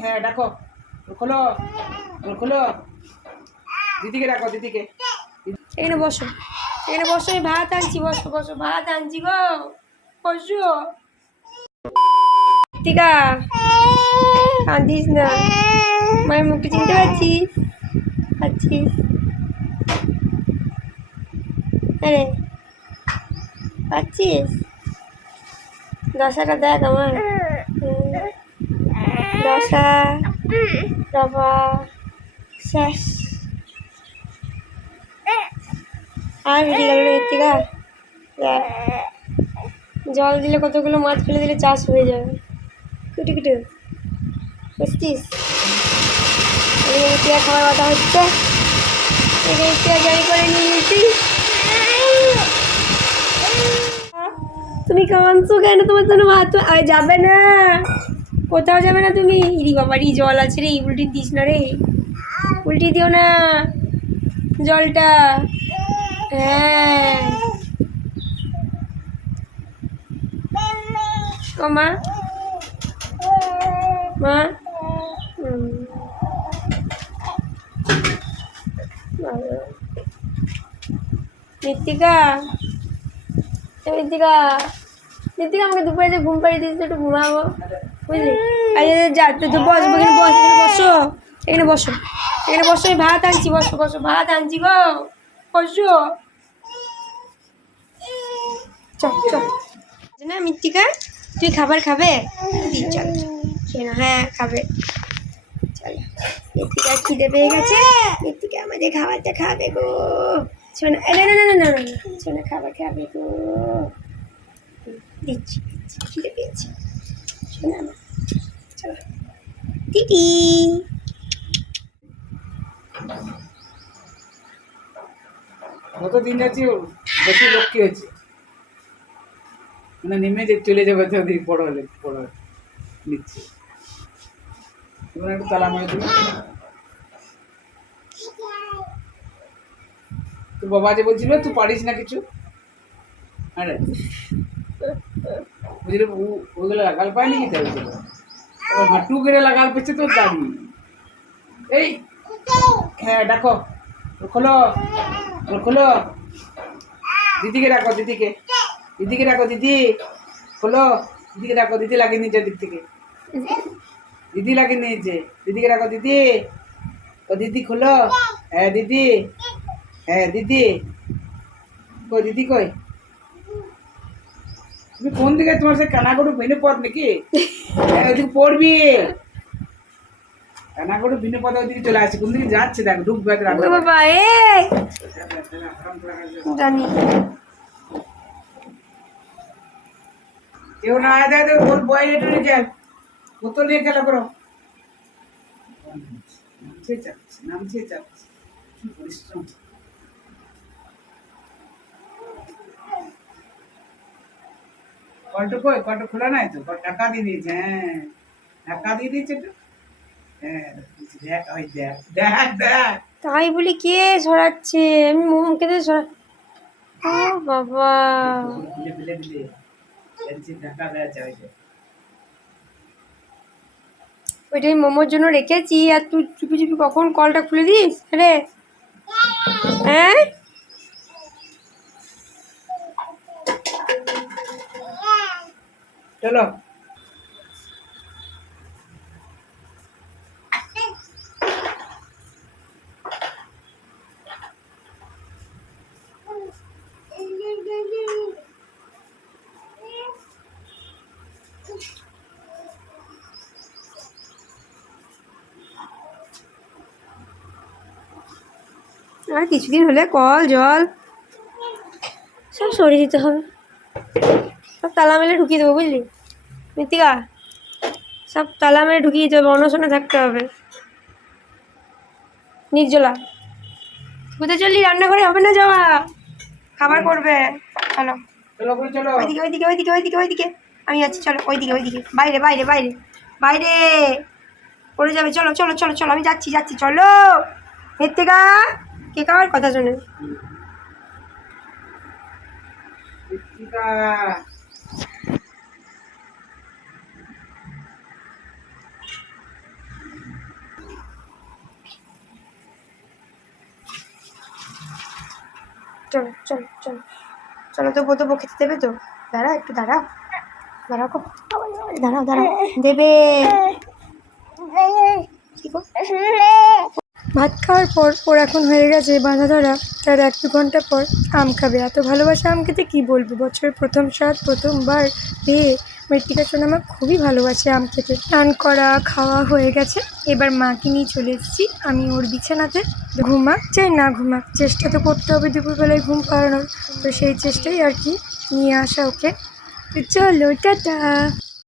হ্যাঁ ডাকো, খোলো, খোলো, দিদিকে ডাকো, দিদিকে। এখানে বসো, এখানে বসো, আমি ভাত আনছি, বসো বসো, ভাত আনছি গো, বসো। টিকা কাঁদিস না, মায়ের মুখটা চিনতে পারছিস? পাচ্ছিস? আরে পাচ্ছিস? দশাটা দেখ আমার, দশা বাবা শেষ। আর বেরিয়ে গেল ঋতিকা, জল দিলে কতগুলো মাছ ফেলে দিলে চাষ হয়ে যাবে। কুটু কুটু বুঝছিস? ঋতিকা খাবার কথা হচ্ছে, ঋতিকা জারি করে নিয়েছি। তুমি কাঁদছো কেন? তোমার জন্য ভাত যাবে না, কোথাও যাবে না তুমি। ইরি বাবারই জল আছে রে, উল্টি দিস না রে, উল্টি দিও না জলটা। হ্যাঁ ও মা, মা ঋতিকা, ঋতিকা, ঋতিকা আমাকে দুপুরে যে ঘুম পাড়িয়ে দিয়েছিস, একটু ঘুমাবো বুঝলি? যা তুই বসবো, এখানে বস, এখানে বসো, এখানে বসো, এখানে বসো, আমি ভাত আনছি, বসো বসো, ভাত আনছি গো, বসো। চল চল না মৃত্তিকা, তুই খাবার খাবে? দি চল, খেয়ে না, হ্যাঁ খাবে, চলো। মৃত্তিকা খিদে পেয়ে গেছে, মৃত্তিকা আমাদের খাবারটা খাবে গো, শোনা, না না না না না, শোনা খাবার খাবে গো, দিচ্ছি দিচ্ছি, খিদে পেয়েছি, শোনা আমার, চলো দিদি। যত দিন যাচ্ছে বেশি লক্ষ্মী হচ্ছে, মানে নেমে যে চলে যাবে তো দিন বড় হলে, বড় হলে নিচ্ছে। তোমরা একটু তালা মেরে দিবে। তোর বাবা যে বলছিল তুই পারিস না কিছু, আরে বুঝলি ওইগুলো লাগাল পায়নি কি তাই হাঁটু গেড়ে লাগাল পেয়েছে তোর দাঁড়ি। এই হ্যাঁ ডাকো, খোলো, খোলো, দিদিকে ডাকো, দিদিকে, দিদিকে ডাকো, দিদি খোলো, দিদিকে ডাকো, দিদি লাগিয়ে নিয়েছে দিক থেকে, দিদি লাগিয়ে নিয়েছে, দিদিকে ডাকো, দিদি, ও দিদি খোলো, হ্যাঁ দিদি, হ্যাঁ দিদি, কই দিদি কই? তুমি কোন দিকে, তোমার সে কানাগড়ু ভেঙে পড় নাকি? হ্যাঁ ওইদিকে পড়বি, কানাগড়ু ভিন্ন পথে ওইদিকে চলে আসছে, কোন দিকে যাচ্ছে দেখ, ঢুকবে বাবা জানি কেউ না আয় দেয় ওর বয় একটু রেখে বোতল নিয়ে খেলা করো। নামছে চাচ্ছে, নামছে চাচ্ছে, কি পরিশ্রম। কলটা কই, কলটা খোলা নাই তো, টাকা দিয়ে দিয়েছে, হ্যাঁ টাকা দিয়ে দিয়েছে তো, হ্যাঁ দেখ ওই দেখ দেখ দেখ, তাই বলি কে সরাচ্ছে? আমি মুখে তো সরা, ও বাবা খুলে খুলে দিলে টাকা দেওয়া চাই। ওইটাই মোমোর জন্য রেখেছি, আর তুই চুপি চুপি কখন কলটা খুলে দিস রে? হ্যাঁ চলো আর কিছুদিন হলে কল জল সব সরিয়ে দিতে হবে, সব তালা মেলে ঢুকিয়ে দেবো বুঝলি মৃত্তিকা, সব তালা মেলে ঢুকিয়ে দিতে হবে, অনশনে থাকতে হবে নির্জলা। কোথায় চললি? রান্নাঘরে হবে না যাওয়া, খাবার করবে, চলো চলো চলো, ওইদিকে ওইদিকে ওইদিকে ওইদিকে ওইদিকে, আমি যাচ্ছি, চলো ওইদিকে ওইদিকে, বাইরে বাইরে বাইরে বাইরে পড়ে যাবে, চলো চলো চলো চলো, আমি যাচ্ছি যাচ্ছি, চলো মৃত্তিকা, কে কার কথা শোনে? চলো চলো চলো চলো, তো বোধ খেতে দেবে তো? দাঁড়া একটু, দাঁড়াও দাঁড়াও, দাঁড়াও দাঁড়াও, দেবে। কি গো? ভাত খাওয়ার পর ওর এখন হয়ে গেছে বাঁধা ধরা, তার 1-2 ঘন্টা পর আম খাবে। এত ভালোবাসা আম খেতে কী বলবো, বছরের প্রথম স্বাদ প্রথমবার পেয়ে মৃত্তিকা সোনা মা খুবই ভালোবাসে আম খেতে। স্নান করা খাওয়া হয়ে গেছে, এবার মাকে নিয়ে চলে এসেছি আমি ওর বিছানাতে। ঘুমাক চাই না ঘুমাক, চেষ্টা তো করতে হবে দুপুরবেলায় ঘুম পাড়ানোর, তো সেই চেষ্টাই আর কি নিয়ে আসা ওকে। তো চলো টাটা।